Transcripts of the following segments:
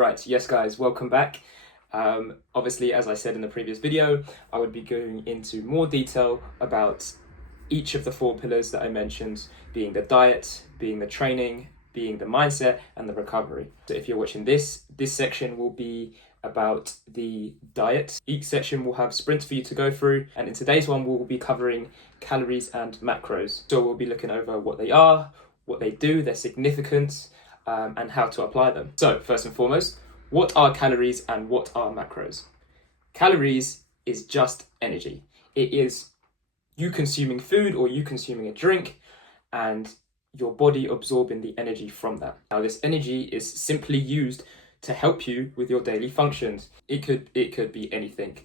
Right, yes guys, welcome back. Obviously, as I said in the previous video, I would be going into more detail about each of the 4 pillars that I mentioned, being the diet, being the training, being the mindset, and the recovery. So if you're watching this section will be about the diet. Each section will have sprints for you to go through, and in today's one we'll be covering calories and macros. So we'll be looking over what they are, what they do, their significance, and how to apply them. So first and foremost, what are calories and what are macros? Calories is just energy. It is you consuming food or you consuming a drink and your body absorbing the energy from that. Now this energy is simply used to help you with your daily functions. It could be anything.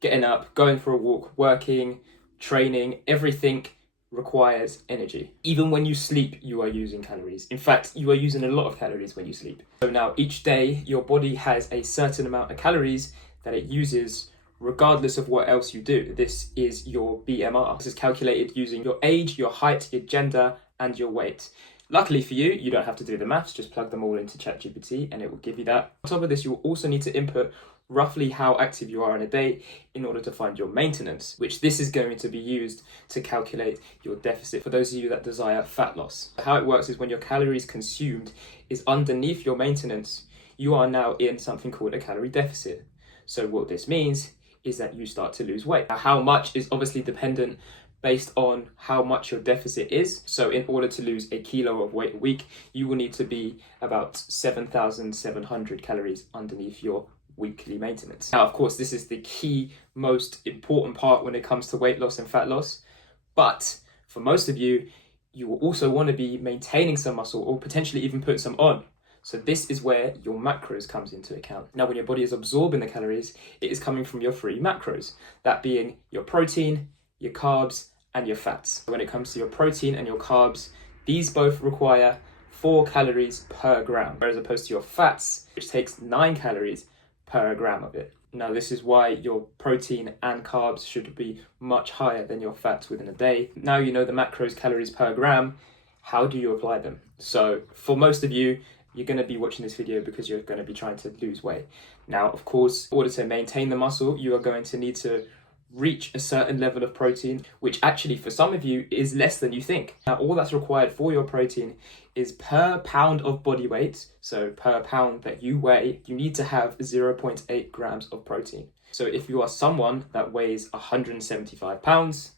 Getting up, going for a walk, working, training, everything requires energy. Even when you sleep, you are using calories. In fact, you are using a lot of calories when you sleep. So now each day, your body has a certain amount of calories that it uses regardless of what else you do. This is your BMR. This is calculated using your age, your height, your gender, and your weight. Luckily for you, you don't have to do the maths, just plug them all into ChatGPT and it will give you that. On top of this, you will also need to input roughly how active you are in a day in order to find your maintenance, which this is going to be used to calculate your deficit for those of you that desire fat loss. How it works is when your calories consumed is underneath your maintenance, you are now in something called a calorie deficit. So what this means is that you start to lose weight. Now, how much is obviously dependent based on how much your deficit is. So in order to lose a kilo of weight a week, you will need to be about 7,700 calories underneath your weekly maintenance. Now, of course, this is the key, most important part when it comes to weight loss and fat loss. But for most of you, you will also want to be maintaining some muscle or potentially even put some on. So this is where your macros comes into account. Now, when your body is absorbing the calories, it is coming from your 3 macros, that being your protein, your carbs, and your fats. When it comes to your protein and your carbs, these both require 4 calories per gram, whereas opposed to your fats, which takes 9 calories per gram of it. Now, this is why your protein and carbs should be much higher than your fats within a day. Now you know the macros, calories per gram. How do you apply them? So for most of you, you're going to be watching this video because you're going to be trying to lose weight. Now, of course, in order to maintain the muscle, you are going to need to reach a certain level of protein, which actually for some of you is less than you think. Now, all that's required for your protein is per pound of body weight. So per pound that you weigh, you need to have 0.8 grams of protein. So if you are someone that weighs 175 pounds,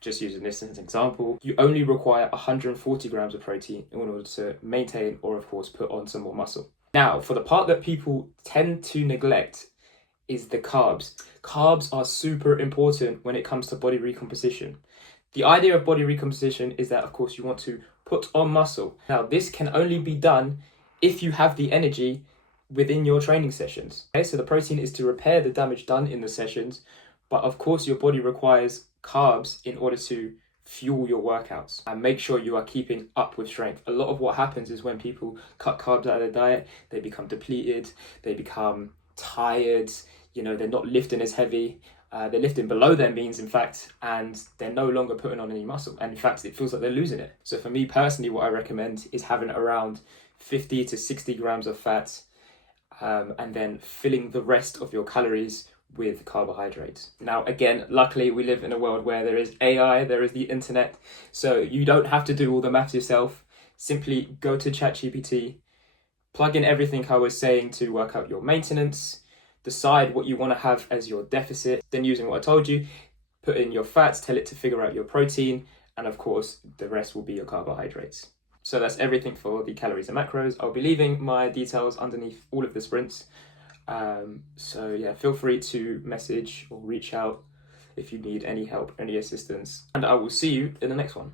just using this as an example, you only require 140 grams of protein in order to maintain or of course put on some more muscle. Now, for the part that people tend to neglect is the carbs. Carbs are super important when it comes to body recomposition. The idea of body recomposition is that, of course, you want to put on muscle. Now, this can only be done if you have the energy within your training sessions. Okay, so the protein is to repair the damage done in the sessions, but of course, your body requires carbs in order to fuel your workouts and make sure you are keeping up with strength. A lot of what happens is when people cut carbs out of their diet, they become depleted, they become tired, they're not lifting as heavy, they're lifting below their means in fact, and they're no longer putting on any muscle, and in fact it feels like they're losing it. So for me personally, what I recommend is having around 50 to 60 grams of fat, and then filling the rest of your calories with carbohydrates. Now again, luckily we live in a world where there is AI, there is the internet, so you don't have to do all the maths yourself. Simply go to ChatGPT, plug in everything I was saying to work out your maintenance, decide what you want to have as your deficit, then using what I told you, put in your fats, tell it to figure out your protein, and of course the rest will be your carbohydrates. So that's everything for the calories and macros. I'll be leaving my details underneath all of the sprints. So yeah, feel free to message or reach out if you need any help, any assistance, and I will see you in the next one.